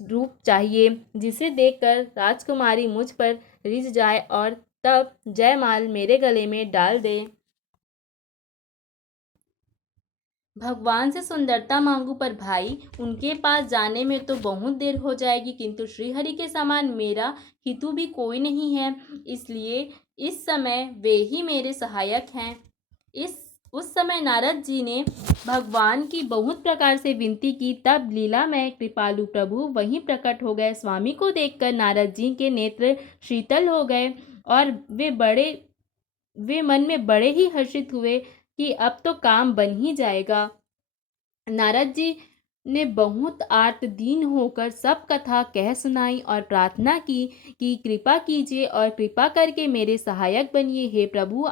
रूप चाहिए, जिसे देखकर राजकुमारी मुझ पर रिझ जाए और तब जयमाल मेरे गले में डाल दे। भगवान से सुंदरता मांगू, पर भाई उनके पास जाने में तो बहुत देर हो जाएगी, किंतु श्रीहरि के समान मेरा हितु भी कोई नहीं है, इसलिए इस समय वे ही मेरे सहायक हैं। उस समय नारद जी ने भगवान की बहुत प्रकार से विनती की, तब लीला में कृपालु प्रभु वहीं प्रकट हो गए। स्वामी को देखकर नारद जी के नेत्र शीतल हो गए और वे मन में बड़े ही हर्षित हुए कि अब तो काम बन ही जाएगा। नारद जी ने बहुत आर्त दीन होकर सब कथा कह सुनाई और प्रार्थना की कि कृपा कीजिए और कृपा करके मेरे सहायक बनिए। हे प्रभु,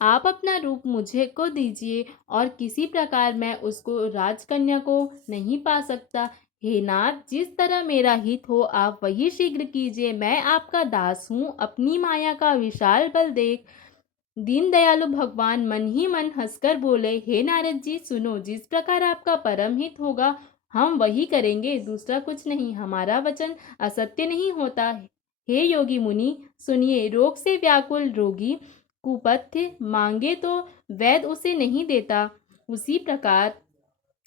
आप अपना रूप मुझे को दीजिए और किसी प्रकार मैं उसको राजकन्या को नहीं पा सकता। हे नाथ, जिस तरह मेरा हित हो आप वही शीघ्र कीजिए। मैं आपका दास हूँ। अपनी माया का विशाल बल देख दीन दयालु भगवान मन ही मन हंसकर बोले, हे नारद जी सुनो, जिस प्रकार आपका परम हित होगा हम वही करेंगे, दूसरा कुछ नहीं। हमारा वचन असत्य नहीं होता। हे योगी मुनि सुनिए, रोग से व्याकुल रोगी कुपथ्य मांगे तो वैद्य उसे नहीं देता, उसी प्रकार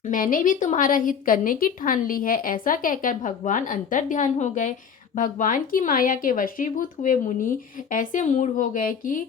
मैंने भी तुम्हारा हित करने की ठान ली है। ऐसा कहकर भगवान अंतर ध्यान हो गए। भगवान की माया के वशीभूत हुए मुनि ऐसे मूढ़ हो गए कि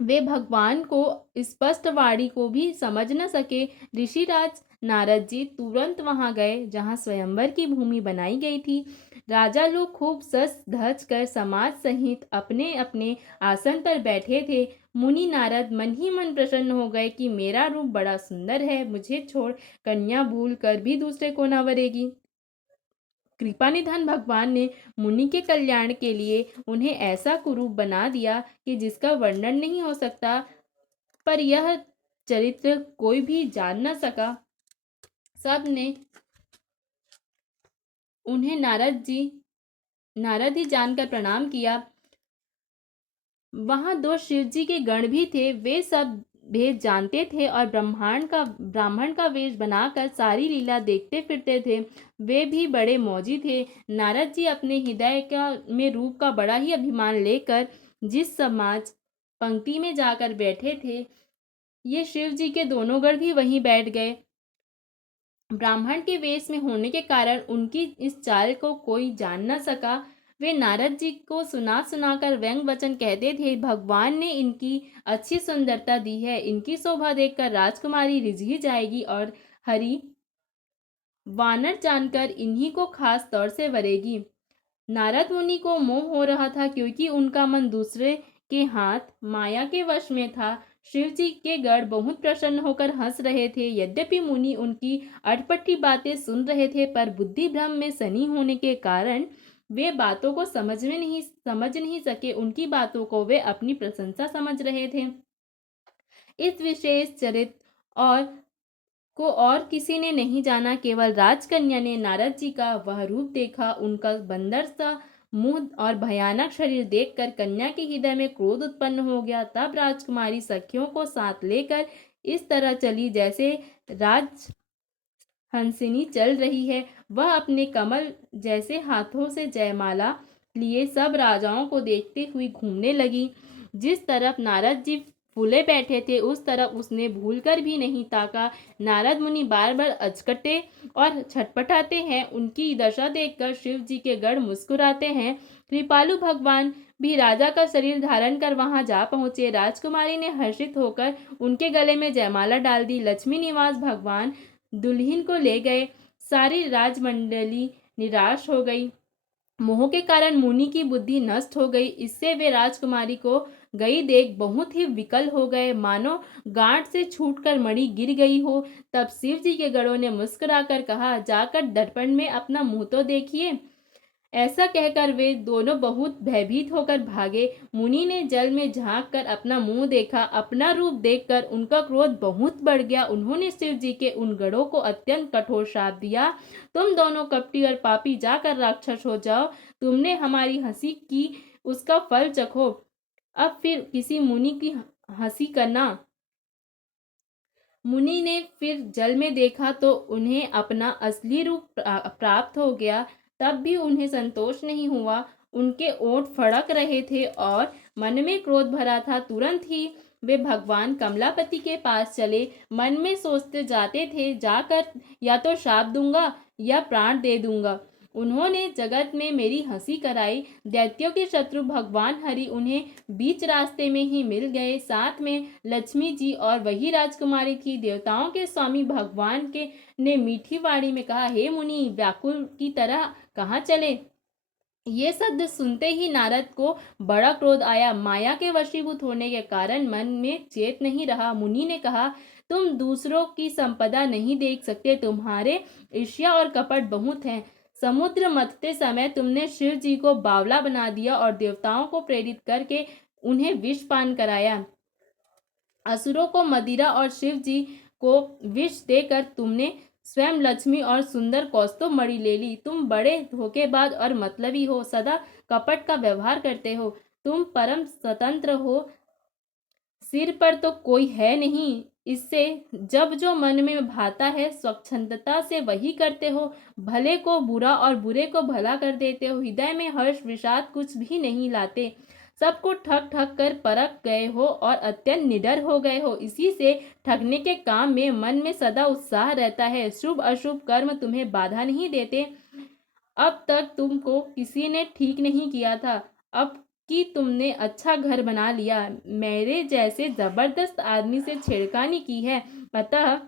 वे भगवान को स्पष्ट वाणी को भी समझ न सके। ऋषिराज नारद जी तुरंत वहां गए जहां स्वयंवर की भूमि बनाई गई थी। राजा लोग खूब सज धज कर समाज सहित अपने अपने आसन पर बैठे थे। मुनि नारद मन ही मन प्रसन्न हो गए कि मेरा रूप बड़ा सुंदर है, मुझे छोड़ कन्या भूल कर भी दूसरे को न वरेगी। कृपानिधान भगवान ने मुनि के कल्याण के लिए उन्हें ऐसा कुरूप बना दिया कि जिसका वर्णन नहीं हो सकता, पर यह चरित्र कोई भी जान न सका। सब ने उन्हें नारद ही जानकर प्रणाम किया। वहां दो शिव जी के गण भी थे। वे सब भेद जानते थे और ब्राह्मण का वेश बनाकर सारी लीला देखते फिरते थे। वे भी बड़े मौजी थे। नारद जी अपने में रूप का बड़ा ही अभिमान लेकर जिस समाज पंक्ति में जाकर बैठे थे, ये शिव जी के दोनों गण भी वहीं बैठ गए। ब्राह्मण के वेश में होने के कारण उनकी इस चाल को कोई जान न सका। वे नारद जी को सुना सुनाकर व्यंग वचन कहते थे। भगवान ने इनकी अच्छी सुंदरता दी है, इनकी शोभा देखकर राजकुमारी रिझ ही जाएगी और हरि वानर जानकर इन्हीं को खास तौर से वरेगी। नारद मुनि को मोह हो रहा था, क्योंकि उनका मन दूसरे के हाथ माया के वश में था। शिव जी के गण बहुत प्रसन्न होकर हंस रहे थे। यद्यपि मुनि उनकी अटपटी बातें सुन रहे थे, पर बुद्धि भ्रम में सनी होने के कारण वे बातों को समझ नहीं सके। उनकी बातों को वे अपनी प्रशंसा समझ रहे थे। इस विशेष चरित्र और किसी ने नहीं जाना। केवल राजकन्या ने नारद जी का वह रूप देखा। उनका बंदर सा मुंह और भयानक शरीर देखकर कन्या के हृदय में क्रोध उत्पन्न हो गया। तब राजकुमारी सखियों को साथ लेकर इस तरह चली जैसे राज हंसिनी चल रही है। वह अपने कमल जैसे हाथों से जयमाला लिए सब राजाओं को देखते हुए घूमने लगी। जिस तरफ नारद जी फूले बैठे थे उस तरफ उसने भूलकर भी नहीं ताका। नारद मुनि बार बार अचकते और छटपटाते हैं। उनकी दशा देखकर शिव जी के गण मुस्कुराते हैं। कृपालु भगवान भी राजा का शरीर धारण कर वहां जा पहुंचे। राजकुमारी ने हर्षित होकर उनके गले में जयमाला डाल दी। लक्ष्मी निवास भगवान दुल्हन को ले गए। सारी राजमंडली निराश हो गई। मोह के कारण मुनि की बुद्धि नष्ट हो गई। इससे वे राजकुमारी को गई देख बहुत ही विकल हो गए, मानो गांठ से छूटकर मणि गिर गई हो। तब शिव जी के गणों ने मुस्कुराकर कहा, जाकर दर्पण में अपना मुंह तो देखिए। ऐसा कहकर वे दोनों बहुत भयभीत होकर भागे। मुनि ने जल में झांक कर अपना मुंह देखा। अपना रूप देखकर उनका क्रोध बहुत बढ़ गया। उन्होंने शिव जी के उन गणों को अत्यंत कठोर श्राप दिया, तुम दोनों कपटी और पापी, जाकर राक्षस हो जाओ। तुमने हमारी हंसी की, उसका फल चखो। अब फिर किसी मुनि की हंसी करना। मुनि ने फिर जल में देखा तो उन्हें अपना असली रूप प्राप्त हो गया। तब भी उन्हें संतोष नहीं हुआ। उनके ओंठ फड़क रहे थे और मन में क्रोध भरा था। तुरंत ही वे भगवान कमलापति के पास चले। मन में सोचते जाते थे, जाकर या तो शाप दूंगा या प्राण दे दूंगा। उन्होंने जगत में मेरी हंसी कराई। दैत्यों के शत्रु भगवान हरि उन्हें बीच रास्ते में ही मिल गए। साथ में लक्ष्मी जी और वही राजकुमारी थी। देवताओं के स्वामी भगवान के ने मीठी वाणी में कहा, हे मुनि, व्याकुल की तरह कहाँ चले। ये शब्द सुनते ही नारद को बड़ा क्रोध आया। माया के वशीभूत होने के कारण मन में चेत नहीं रहा। मुनि ने कहा, तुम दूसरों की संपदा नहीं देख सकते, तुम्हारे ईर्ष्या और कपट बहुत हैं। समुद्र मथते समय तुमने शिव जी को बावला बना दिया और देवताओं को प्रेरित करके उन्हें विष पान कराया। असुरों को मदिरा और शिव जी को विष देकर तुमने स्वयं लक्ष्मी और सुंदर कौस्तुभ मणि ले ली। तुम बड़े धोखेबाज और मतलबी हो, सदा कपट का व्यवहार करते हो। तुम परम स्वतंत्र हो, सिर पर तो कोई है नहीं। इससे जब जो मन में भाता है स्वच्छंदता से वही करते हो। भले को बुरा और बुरे को भला कर देते हो। हृदय में हर्ष विषाद कुछ भी नहीं लाते। सबको ठग ठग कर परख गए हो और अत्यंत निडर हो गए हो। इसी से ठगने के काम में मन में सदा उत्साह रहता है। शुभ अशुभ कर्म तुम्हें बाधा नहीं देते। अब तक तुमको किसी ने ठीक नहीं किया था, अब कि तुमने अच्छा घर बना लिया, मेरे जैसे जबरदस्त आदमी से छेड़खानी की है, अतः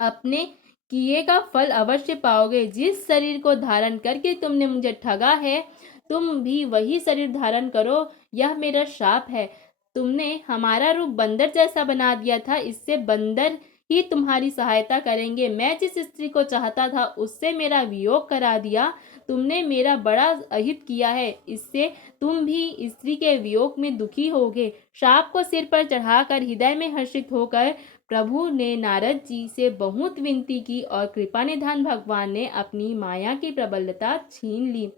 अपने किए का फल अवश्य पाओगे। जिस शरीर को धारण करके तुमने मुझे ठगा है, तुम भी वही शरीर धारण करो, यह मेरा शाप है। तुमने हमारा रूप बंदर जैसा बना दिया था, इससे बंदर ही तुम्हारी सहायता करेंगे। मैं जिस स्त्री को चाहता था उससे मेरा वियोग करा दिया। तुमने मेरा बड़ा अहित किया है, इससे तुम भी स्त्री के वियोग में दुखी होगे। शाप को सिर पर चढ़ाकर हृदय में हर्षित होकर प्रभु ने नारद जी से बहुत विनती की और कृपा निधान भगवान ने अपनी माया की प्रबलता छीन ली।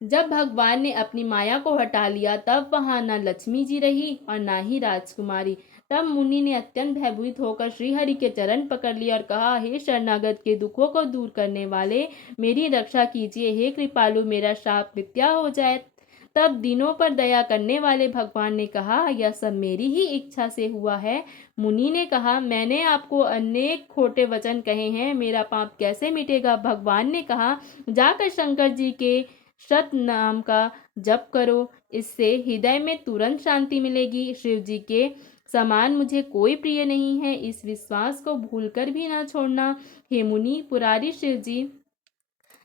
जब भगवान ने अपनी माया को हटा लिया तब वहां न लक्ष्मी जी रही और न ही राजकुमारी। तब मुनि ने अत्यंत भयभीत होकर श्रीहरि के चरण पकड़ लिए और कहा, हे शरणागत के दुखों को दूर करने वाले, मेरी रक्षा कीजिए। हे कृपालु, मेरा शाप मिथ्या हो जाए। तब दिनों पर दया करने वाले भगवान ने कहा, यह सब मेरी ही इच्छा से हुआ है। मुनि ने कहा, मैंने आपको अनेक खोटे वचन कहे हैं, मेरा पाप कैसे मिटेगा। भगवान ने कहा, जाकर शंकर जी के सत नाम का जप करो, इससे हृदय में तुरंत शांति मिलेगी। शिव जी के समान मुझे कोई प्रिय नहीं है, इस विश्वास को भूलकर भी ना छोड़ना। हे मुनि, पुरारी शिव जी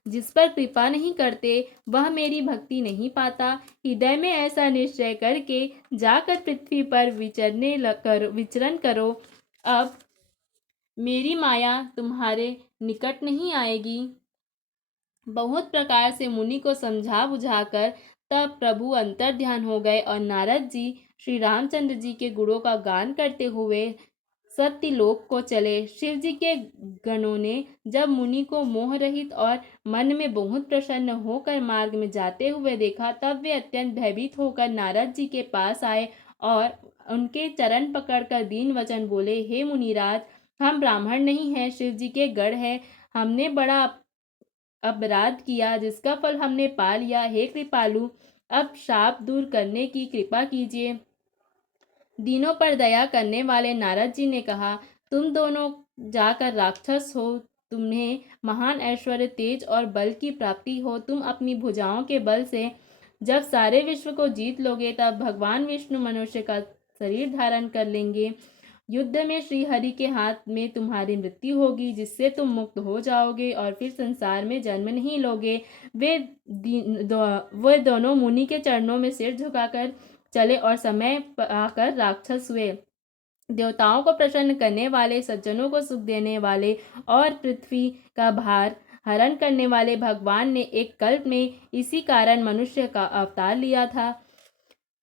जिस पर कृपा नहीं करते वह मेरी भक्ति नहीं पाता। हृदय में ऐसा निश्चय करके जाकर पृथ्वी पर विचरण करो। अब मेरी माया तुम्हारे निकट नहीं आएगी। बहुत प्रकार से मुनि को समझा बुझाकर तब प्रभु अंतर ध्यान हो गए और नारद जी श्री रामचंद्र जी के गुणों का गान करते हुए सत्यलोक को चले। शिव जी के गणों ने जब मुनि को मोह रहित और मन में बहुत प्रसन्न होकर मार्ग में जाते हुए देखा, तब वे अत्यंत भयभीत होकर नारद जी के पास आए और उनके चरण पकड़कर दीन वचन बोले, हे मुनिराज, हम ब्राह्मण नहीं हैं, शिव जी के गण हैं। हमने बड़ा अपराध किया जिसका फल हमने पा लिया। हे कृपालु, अब शाप दूर करने की कृपा कीजिए। दीनों पर दया करने वाले नारद जी ने कहा, तुम दोनों जाकर राक्षस हो, तुम्हें महान ऐश्वर्य, तेज और बल की प्राप्ति हो। तुम अपनी भुजाओं के बल से जब सारे विश्व को जीत लोगे तब भगवान विष्णु मनुष्य का शरीर धारण कर लेंगे युद्ध में श्री हरि के हाथ में तुम्हारी मृत्यु होगी, जिससे तुम मुक्त हो जाओगे और फिर संसार में जन्म नहीं लोगे। वे दोनों मुनि के चरणों में सिर झुकाकर चले और समय आकर राक्षस हुए। देवताओं को प्रसन्न करने वाले, सज्जनों को सुख देने वाले और पृथ्वी का भार हरण करने वाले भगवान ने एक कल्प में इसी कारण मनुष्य का अवतार लिया था।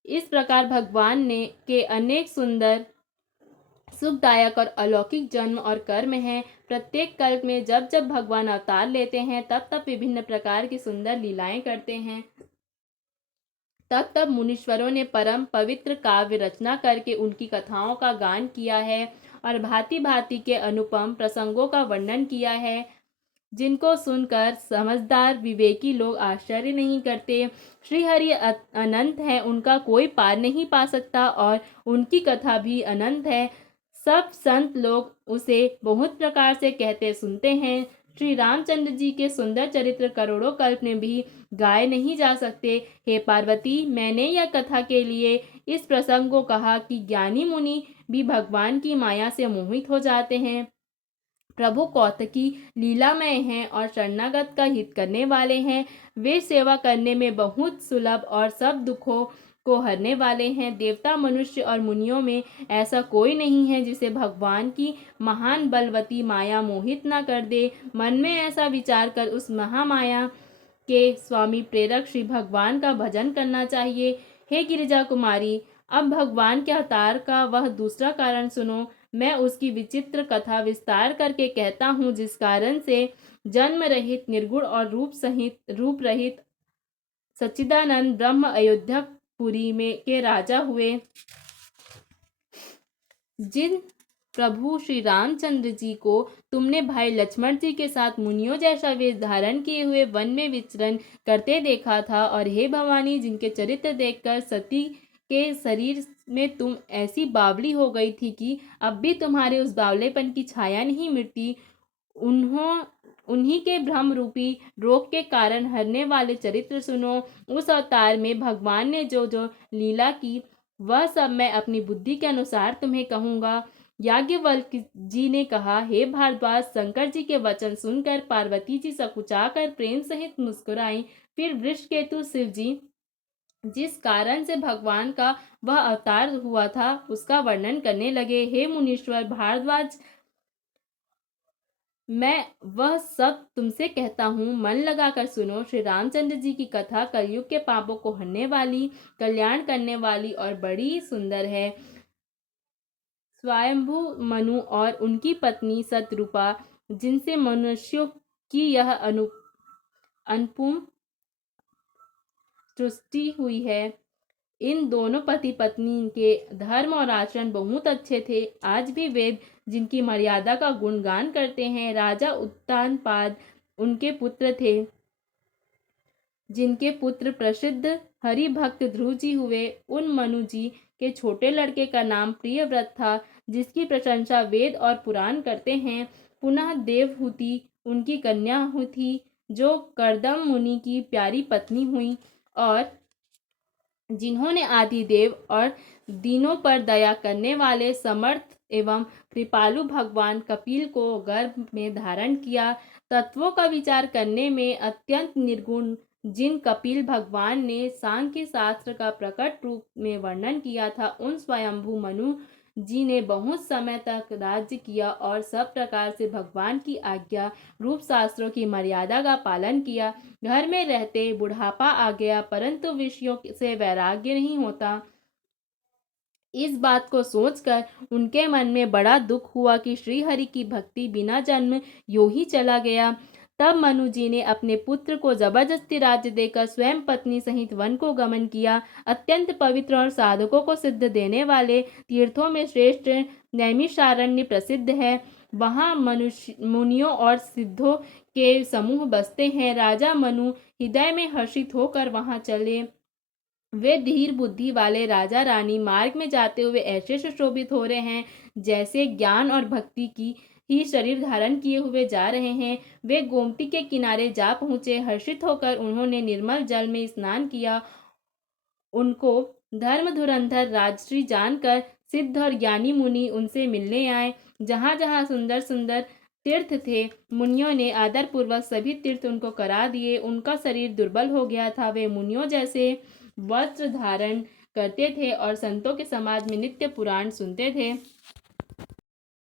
इस प्रकार भगवान ने के अनेक सुंदर, सुखदायक और अलौकिक जन्म और कर्म हैं। प्रत्येक कल्प में जब जब भगवान अवतार लेते हैं, तब तब विभिन्न प्रकार की सुंदर लीलाएं करते हैं। तब तब मुनीश्वरों ने परम पवित्र काव्य रचना करके उनकी कथाओं का गान किया है और भांति भांति के अनुपम प्रसंगों का वर्णन किया है, जिनको सुनकर समझदार विवेकी लोग आश्चर्य नहीं करते। श्री हरि अनंत है, उनका कोई पार नहीं पा सकता और उनकी कथा भी अनंत है। सब संत लोग उसे बहुत प्रकार से कहते सुनते हैं। श्री रामचंद्र जी के सुंदर चरित्र करोड़ों कल्प में भी गाए नहीं जा सकते। हे पार्वती, मैंने यह कथा के लिए इस प्रसंग को कहा कि ज्ञानी मुनि भी भगवान की माया से मोहित हो जाते हैं। प्रभु कौतकी लीलामय हैं और शरणागत का हित करने वाले हैं। वे सेवा करने में बहुत सुलभ और सब दुखों को हरने वाले हैं। देवता, मनुष्य और मुनियों में ऐसा कोई नहीं है जिसे भगवान की महान बलवती माया मोहित न कर दे। मन में ऐसा विचार कर उस महामाया के स्वामी प्रेरक श्री भगवान का भजन करना चाहिए। हे गिरिजा कुमारी, अब भगवान के अवतार का वह दूसरा कारण सुनो। मैं उसकी विचित्र कथा विस्तार करके कहता हूँ, जिस कारण से जन्म रहित, निर्गुण और रूप रहित सच्चिदानंद ब्रह्म अयोध्यापुरी में के राजा हुए। जिन प्रभु श्री रामचंद्र जी को तुमने भाई लक्ष्मण जी के साथ मुनियों जैसा वेश धारण किए हुए वन में विचरण करते देखा था, और हे भवानी, जिनके चरित्र देखकर सती के शरीर में तुम ऐसी बावली हो गई थी कि अब भी तुम्हारे उस बावलेपन की छाया नहीं मिटती, उन्हीं के भ्रम रूपी रोग के कारण हरने वाले चरित्र सुनो। उस अवतार में भगवान ने जो जो लीला की, वह सब मैं अपनी बुद्धि के अनुसार तुम्हें कहूँगा। याज्ञवल्क जी ने कहा, हे भारद्वाज, शंकर जी के वचन सुनकर पार्वती जी सकुचाकर प्रेम सहित मुस्कुराई। फिर वृषकेतु शिव जी जिस कारण से भगवान का वह अवतार हुआ था, उसका वर्णन करने लगे। हे मुनीश्वर भारद्वाज, मैं वह सब तुमसे कहता हूँ, मन लगाकर सुनो। श्री रामचंद्र जी की कथा कलयुग के पापों को हरने वाली, कल्याण करने वाली और बड़ी सुंदर है। स्वयंभू मनु और उनकी पत्नी सतरूपा, जिनसे मनुष्यों की यह अनुपम सृष्टि हुई है, इन दोनों पति पत्नी के धर्म और आचरण बहुत अच्छे थे। आज भी वेद जिनकी मर्यादा का गुणगान करते हैं। राजा उत्तानपाद उनके पुत्र थे, जिनके पुत्र प्रसिद्ध हरि भक्त ध्रुव जी हुए। उन मनु जी के छोटे लड़के का नाम प्रियव्रत था, जिसकी प्रशंसा वेद और पुराण करते हैं। पुनः देवहूति उनकी कन्या थी, जो कर्दम मुनि की प्यारी पत्नी हुई, और जिन्होंने आदिदेव और दीनों पर दया करने वाले समर्थ एवं कृपालु भगवान कपिल को गर्भ में धारण किया। तत्वों का विचार करने में अत्यंत निर्गुण जिन कपिल भगवान ने सांख्य शास्त्र का प्रकट रूप में वर्णन किया था, उन स्वयंभू मनु जी ने बहुत समय तक राज्य किया और सब प्रकार से भगवान की आज्ञा रूप शास्त्रों की मर्यादा का पालन किया। घर में रहते बुढ़ापा आ गया, परंतु विषयों से वैराग्य नहीं होता। इस बात को सोचकर उनके मन में बड़ा दुख हुआ कि श्रीहरि की भक्ति बिना जन्म यूं ही चला गया। तब मनु जी ने अपने पुत्र को जबरदस्ती राज्य देकर स्वयं पत्नी सहित वन को गमन किया। अत्यंत पवित्र और साधकों को सिद्ध देने वाले तीर्थों में श्रेष्ठ नैमिषारण्य प्रसिद्ध है। वहाँ मुनियों और सिद्धों के समूह बसते हैं। राजा मनु हृदय में हर्षित होकर वहां चले। वे धीर बुद्धि वाले राजा रानी मार्ग में जाते हुए ऐसे सुशोभित हो रहे हैं, जैसे ज्ञान और भक्ति की ही शरीर धारण किए हुए जा रहे हैं। वे गोमती के किनारे जा पहुंचे। हर्षित होकर उन्होंने निर्मल जल में स्नान किया। उनको धर्म धुरंधर राजश्री जानकर सिद्ध और ज्ञानी मुनि उनसे मिलने आए। जहाँ जहाँ सुंदर सुंदर तीर्थ थे, मुनियों ने आदरपूर्वक सभी तीर्थ उनको करा दिए। उनका शरीर दुर्बल हो गया था। वे मुनियों जैसे वस्त्र धारण करते थे और संतों के समाज में नित्य पुराण सुनते थे।